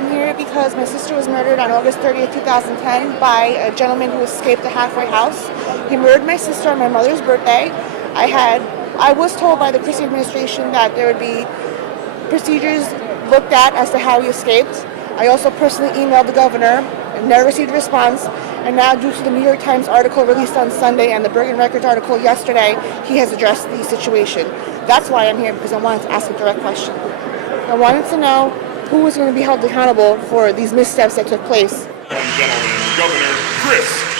I'm here because my sister was murdered on August 30th, 2010 by a gentleman who escaped a halfway house. He murdered my sister on my mother's birthday. I was told by the Christie administration that there would be procedures looked at as to how he escaped. I also personally emailed the governor and never received a response. And now, due to the New York Times article released on Sunday and the Bergen Records article yesterday, he has addressed the situation. That's why I'm here, because I wanted to ask a direct question. I wanted to know who was going to be held accountable for these missteps that took place. Ladies and gentlemen, Governor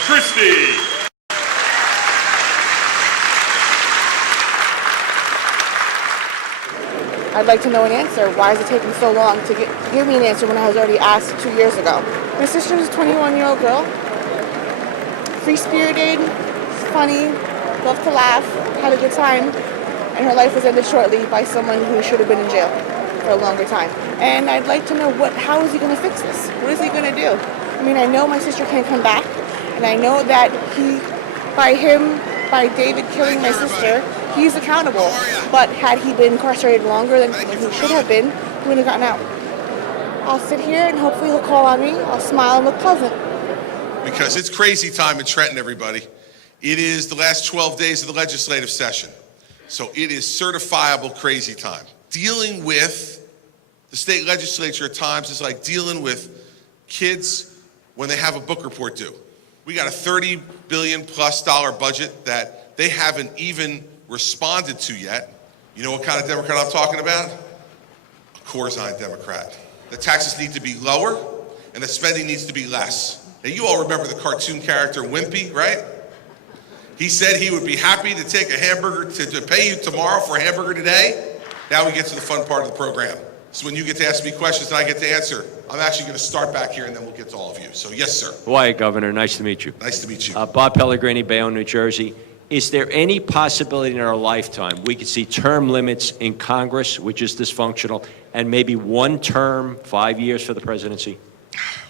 Christie. I'd like to know an answer. Why is it taking so long to give me an answer when I was already asked 2 years ago? My sister is a 21-year-old girl, free-spirited, funny, loved to laugh, had a good time, and her life was ended shortly by someone who should have been in jail for a longer time. And I'd like to know how is he going to fix this? What is he going to do? I mean, I know my sister can't come back, and I know that by David killing my sister, he's accountable. But had he been incarcerated longer than he should have been, he wouldn't have gotten out. I'll sit here and hopefully he'll call on me. I'll smile and look pleasant. Because it's crazy time in Trenton, everybody. It is the last 12 days of the legislative session. So it is certifiable crazy time. Dealing with the state legislature at times is like dealing with kids when they have a book report due. We got a $30 billion plus budget that they haven't even responded to yet. You know what kind of Democrat I'm talking about? A Corzine Democrat. The taxes need to be lower and the spending needs to be less. Now you all remember the cartoon character Wimpy, right? He said he would be happy to take a hamburger, to pay you tomorrow for a hamburger today. Now we get to the fun part of the program. So when you get to ask me questions and I get to answer, I'm actually going to start back here and then we'll get to all of you. So yes, sir. Hawaii, Governor. Nice to meet you. Nice to meet you. Bob Pellegrini, Bayonne, New Jersey. Is there any possibility in our lifetime we could see term limits in Congress, which is dysfunctional, and maybe one term, 5 years for the presidency?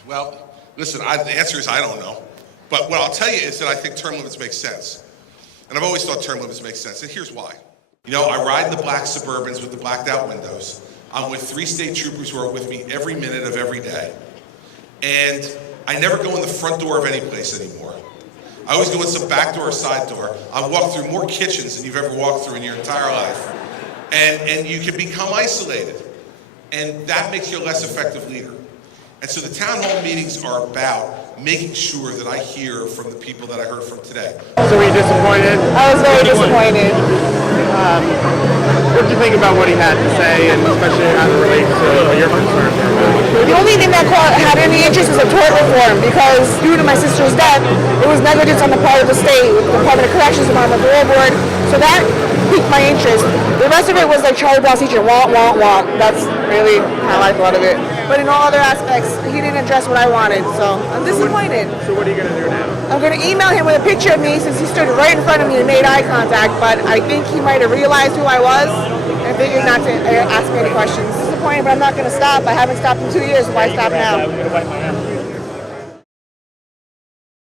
Well, listen, the answer is I don't know. But what I'll tell you is that I think term limits make sense. And I've always thought term limits make sense. And here's why. You know, I ride in the black Suburbans with the blacked out windows. I'm with 3 state troopers who are with me every minute of every day. And I never go in the front door of any place anymore. I always go in some back door or side door. I've walked through more kitchens than you've ever walked through in your entire life. And you can become isolated. And that makes you a less effective leader. And so the town hall meetings are about making sure that I hear from the people that I heard from today. So were you disappointed? I was very disappointed. What did you think about what he had to say, and especially as it relates to your concerns? The only thing that had any interest was a tort reform, because due to my sister's death, it was negligence on the part of the state, the Department of Corrections, the Department of the Parole Board. So that piqued my interest. The rest of it was like Charlie Brown's teacher, wah, wah, wah. That's really how I thought of it. But in all other aspects, he didn't address what I wanted, so I'm disappointed. So what are you going to do now? I'm going to email him with a picture of me since he stood right in front of me and made eye contact, but I think he might have realized who I was and figured not to ask me any questions. Disappointed, but I'm not going to stop. I haven't stopped in 2 years, so why stop now?